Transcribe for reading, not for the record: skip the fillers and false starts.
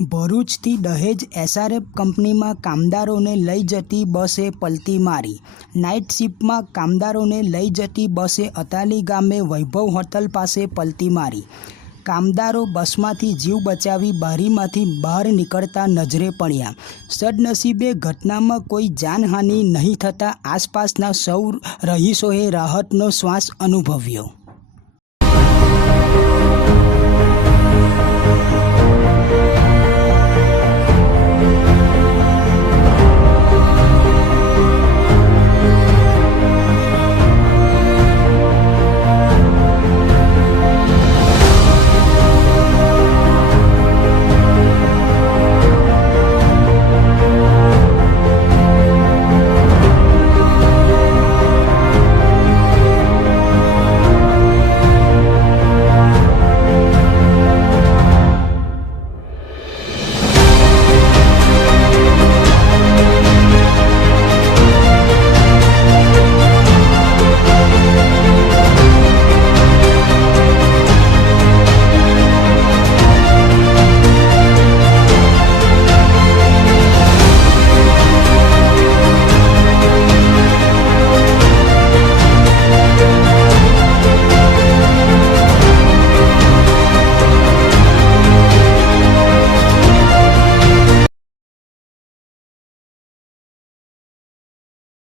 ભરૂચથી દહેજ એસઆરએફ કંપનીમાં કામદારોને લઈ જતી બસે પલટી મારી। નાઇટ શિફ્ટમાં કામદારોને લઈ જતી બસે અતાલી ગામે વૈભવ હોટલ પાસે પલટી મારી। કામદારો બસમાંથી જીવ બચાવી બારીમાંથી બહાર નીકળતા નજરે પડ્યા। સદનસીબે ઘટનામાં કોઈ જાનહાનિ નહીં થતાં આસપાસના સૌ રહીશોએ રાહતનો શ્વાસ અનુભવ્યો।